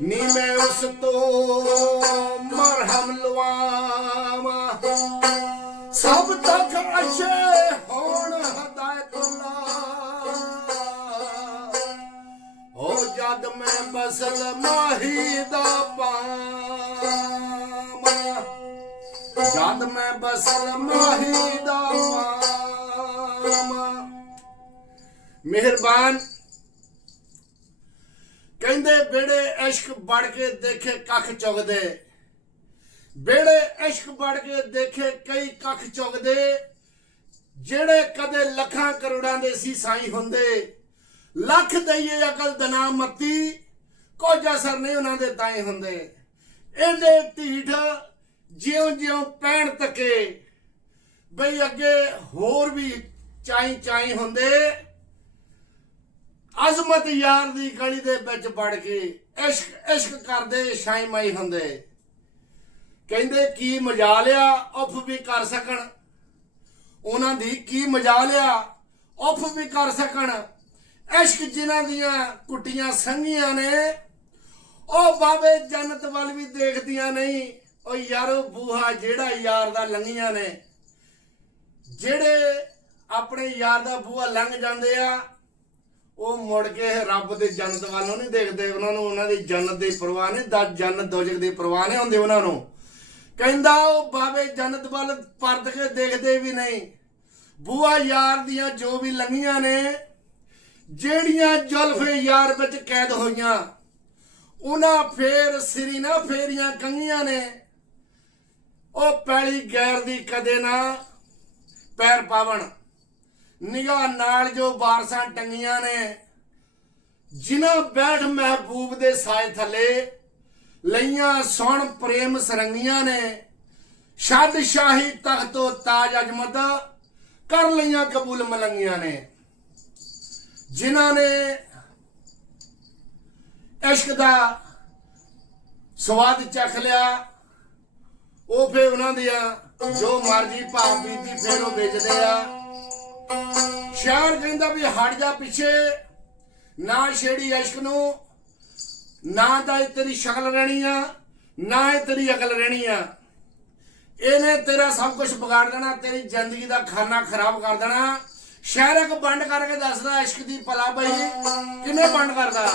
ਨੀ ਮੈਂ ਉਸ ਤੋਂ ਮਰਹਮ ਲਵਾਵਾਂ। ਸਭ ਤੱਕ ਅਛੇ ਹੋਣ ਹਦਾਇਤੁੱਲਾ ਹੋ ਜਦ ਮੈਂ ਬਸਲ ਮਾਹੀ ਦਾ ਪਾਵਾਂ। ਜਦ ਮੈਂ ਬਸਲ ਮਾਹੀ ਦਾ ਪਾਵਾਂ। ਮਿਹਰਬਾਨ ਕਹਿੰਦੇ ਬੇੜੇ ਇਸ਼ਕ ਵੜ ਕੇ ਦੇਖੇ ਕੱਖ ਚੁਗਦੇ। ਬੇੜੇ ਇਸ਼ਕ ਵੜ ਕੇ ਦੇਖੇ ਕਈ ਕੱਖ ਚੁਗਦੇ। ਜਿਹੜੇ ਕਦੇ ਲੱਖਾਂ ਕਰੋੜਾਂ ਦੇ ਸੀ ਸਾਈ ਹੁੰਦੇ। ਲੱਖ ਦਈਏ ਅਕਲ ਦਨਾ ਮਤੀ, ਕੁਝ ਅਸਰ ਨਹੀਂ ਉਹਨਾਂ ਦੇ ਤਾਏ ਹੁੰਦੇ। ਇਹਦੇ ਢੀਠ ਜਿਉਂ ਜਿਉਂ ਪੈਣ ਤੱਕੇ। ਬਈ ਅੱਗੇ ਹੋਰ ਵੀ ਚਾਈ ਚਾਈ ਹੁੰਦੇ। ਅਜ਼ਮਤ ਯਾਰ ਦੀ ਗਲੀ ਦੇ ਵਿੱਚ ਵੜ ਕੇ ਇਸ਼ਕ ਇਸ਼ਕ ਕਰਦੇ ਸ਼ਾਈ ਮਾਈ ਹੁੰਦੇ। ਕਹਿੰਦੇ, ਕੀ ਮਜਾ ਲਿਆ ਉਫ ਵੀ ਕਰ ਸਕਣ। ਉਹਨਾਂ ਦੀ, ਕੀ ਮਜਾ ਲਿਆ ਉਫ ਵੀ ਕਰ ਸਕਣ। ਇਸ਼ਕ ਜਿਨ੍ਹਾਂ ਦੀਆਂ ਕੁੱਟੀਆਂ ਸੰਗੀਆਂ ਨੇ, ਉਹ ਬਾਬੇ ਜੰਨਤ ਵੱਲ ਵੀ ਦੇਖਦੀਆਂ ਨਹੀਂ। ਉਹ ਯਾਰੋ ਬੂਹਾ ਜਿਹੜਾ ਯਾਰ ਦਾ ਲੰਘੀਆਂ ਨੇ। ਜਿਹੜੇ ਆਪਣੇ ਯਾਰ ਦਾ ਬੂਹਾ ਲੰਘ ਜਾਂਦੇ ਆ ਉਹ ਮੁੜ ਕੇ ਰੱਬ ਦੇ ਜੰਨਤ ਵੱਲੋਂ ਨਹੀਂ ਦੇਖਦੇ, ਉਹਨਾਂ ਨੂੰ ਉਹਨਾਂ ਦੀ ਜੰਨਤ ਦੀ ਪਰਵਾਹ ਨਹੀਂ, ਦਾ ਜੰਨਤ ਦੋਜਕ ਦੀ ਪਰਵਾਹ ਨਹੀਂ ਹੁੰਦੀ ਉਹਨਾਂ ਨੂੰ। ਕਹਿੰਦਾ ਉਹ ਬਾਬੇ ਜੰਨਤ ਵੱਲ ਪਰਦ ਕੇ ਦੇਖਦੇ ਵੀ ਨਹੀਂ। ਬੂਆ ਯਾਰ ਦੀਆਂ ਜੋ ਵੀ ਲੰਗੀਆਂ ਨੇ, ਜਿਹੜੀਆਂ ਜ਼ੁਲਫੇ ਯਾਰ ਵਿੱਚ ਕੈਦ ਹੋਈਆਂ, ਉਹਨਾਂ ਫੇਰ ਸਿਰੀ ਨਾ ਫੇਰੀਆਂ ਕੰਗੀਆਂ ਨੇ। ਉਹ ਪੈਲੀ ਗੈਰ ਦੀ ਕਦੇ ਨਾ ਪੈਰ ਪਾਵਣ। ਨਿਗਾਹ ਨਾਲ ਜੋ ਬਾਰਸਾਂ ਟੰਗੀਆਂ ਨੇ, ਜਿਨ੍ਹਾਂ ਬੈਠ ਮਹਿਬੂਬ ਦੇ ਸਾਏ ਥੱਲੇ ਲਈਆਂ ਸੋਹਣ ਪ੍ਰੇਮ ਸਰੰਗੀਆਂ ਨੇ, ਛੱਡ ਸ਼ਾਹੀ ਤਖਤੋ ਤਾਜ ਅਜਮਤ ਕਰ ਲਈਆਂ ਕਬੂਲ ਮਲੰਗੀਆਂ ਨੇ। ਜਿਨ੍ਹਾਂ ਨੇ ਇਸ਼ਕ ਦਾ ਸਵਾਦ ਚੱਖ ਲਿਆ, ਉਹ ਫੇ ਉਹਨਾਂ ਦੀਆਂ ਜੋ ਮਰਜ਼ੀ ਭਾਵ ਬੀਤੀ ਫੇਰ ਉਹ ਵੇਚਦੇ ਆ। ਸ਼ਾਇਰ ਕਹਿੰਦਾ ਵੀ ਹਟ ਜਾ ਪਿੱਛੇ, ਨਾ ਛੇੜੀ ਇਸ਼ਕ ਨੂੰ, ਨਾ ਤਾਂ ਇਹ ਤੇਰੀ ਸ਼ਕਲ ਰਹਿਣੀ ਆ, ਨਾ ਇਹ ਤੇਰੀ ਅਕਲ ਰਹਿਣੀ ਆ। ਇਹਨੇ ਤੇਰਾ ਸਭ ਕੁਝ ਵਿਗਾੜ ਦੇਣਾ, ਤੇਰੀ ਜ਼ਿੰਦਗੀ ਦਾ ਖਾਨਾ ਖਰਾਬ ਕਰ ਦੇਣਾ। ਸ਼ਾਇਰ ਇੱਕ ਬੰਡ ਕਰਕੇ ਦੱਸਦਾ, ਇਸ਼ਕ ਦੀ ਭਲਾ ਬਈ, ਕਿਵੇਂ ਬੰਡ ਕਰਦਾ?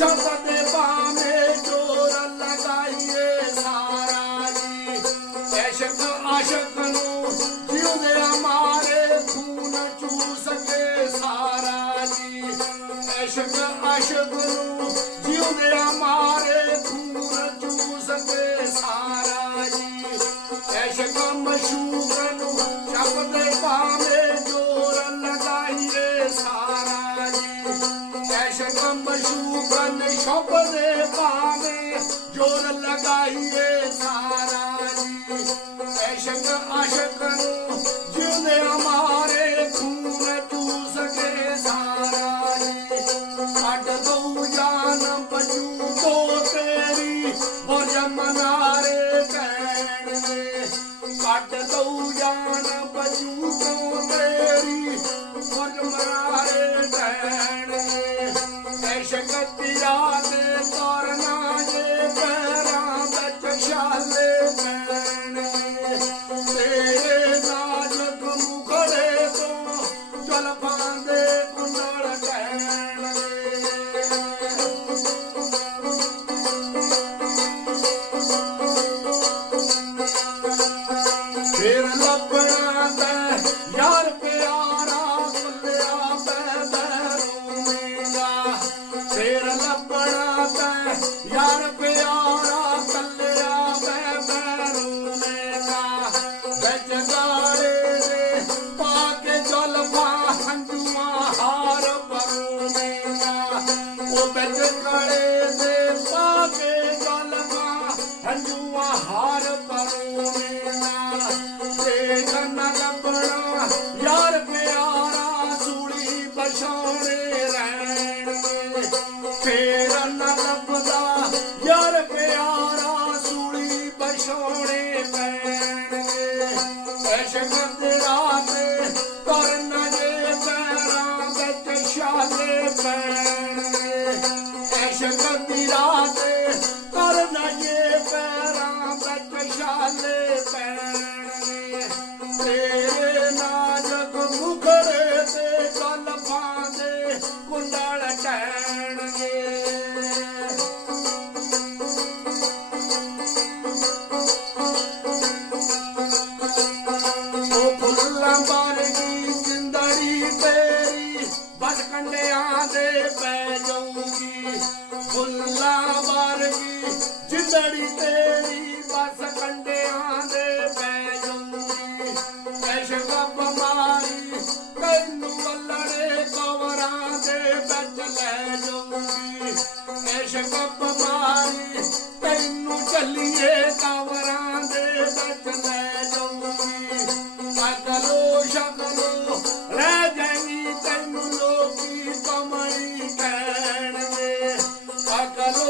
ਸ਼ਬਦ ਬਾਵੇਂ ਜੋਰ ਲਗਾਈਏ ਸਾਰਾ ਜੀ। ਐਸ਼ਕ ਆਸ਼ਕ ਨੂੰ ਜਿਉਂਦੇ ਮਾਰੇ ਖੂਨ ਚੂ ਸਕੇ ਸਾਰਾ ਜੀ। ਐਸ਼ਕ ਆਸ਼ਕ ਨੂੰ ਜਿਉਂਦੇ ਮਾਰੇ ਖੂਨ ਚੂ ਸਕੇ ਸਾਰਾ ਜੀ। ਐਸ਼ਕ ਮਸ਼ੂਕ ਨੂੰ ਸ਼ਬਦ ਬਾਵੇਂ সকলে পাবে জোর लगाइए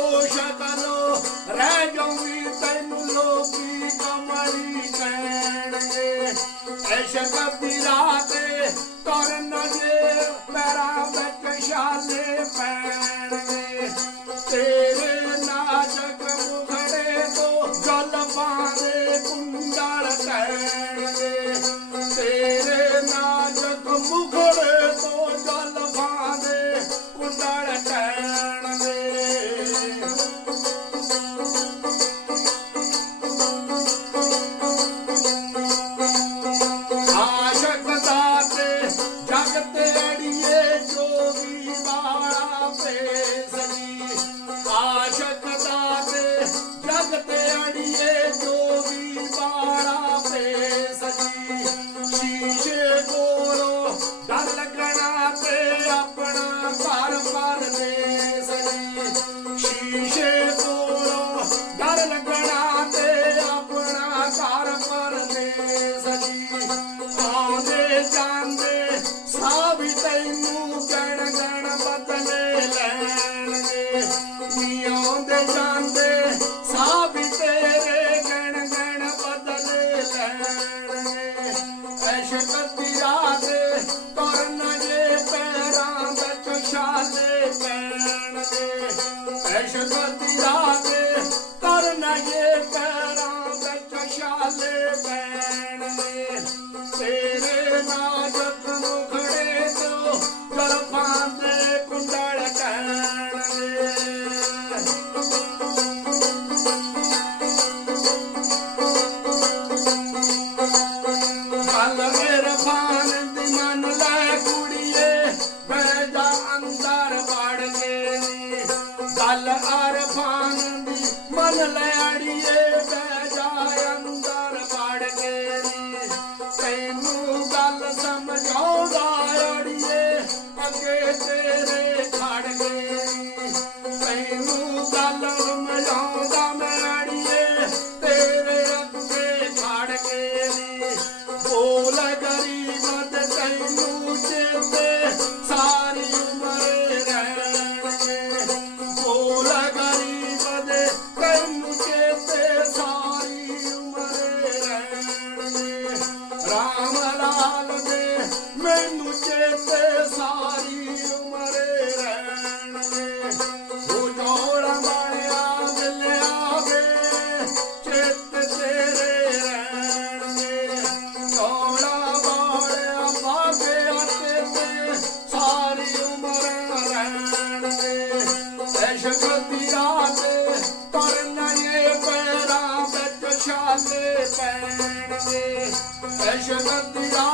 ਲੋ ਸ਼ਕਲੋ ਰਹਿ ਜਾਉਂਗੀ ਤੈਨੂੰ ਲੋਕੀ ਕਮਲੀ ਕਹਿਣਗੇ ਐ ਸ਼ਕਤੀ ਰਾਤੇ ਤਰਨ ਜੇ ਪੈਰਾ Maria. Shanti Ram.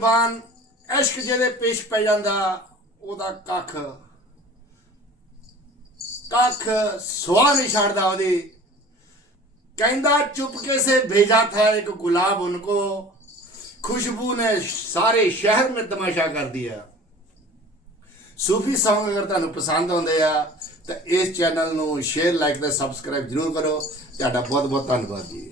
ਪੈਣਗੇ ਮਿਹਰਬਾਨ ਇਸ਼ਕ ਜਿਹਦੇ ਪੇਸ਼ ਪੈ ਜਾਂਦਾ ਉਹਦਾ ਕੱਖ ਕੱਖ ਸੁਆਹ ਨਹੀਂ ਛੱਡਦਾ ਉਹਦੀ ਕਹਿੰਦਾ ਚੁਪਕੇ से भेजा था एक गुलाब उनको खुशबू ने सारे शहर में तमाशा कर दिया ਸੂਫੀ Song ਅਗਰ ਤੁਹਾਨੂੰ ਪਸੰਦ ਆਉਂਦੇ ਆ ਤਾਂ ਇਸ ਚੈਨਲ ਨੂੰ ਸ਼ੇਅਰ ਲਾਈਕ ਤੇ ਸਬਸਕ੍ਰਾਈਬ ਜਰੂਰ ਕਰੋ ਤੁਹਾਡਾ ਬਹੁਤ ਬਹੁਤ ਧੰਨਵਾਦ ਜੀ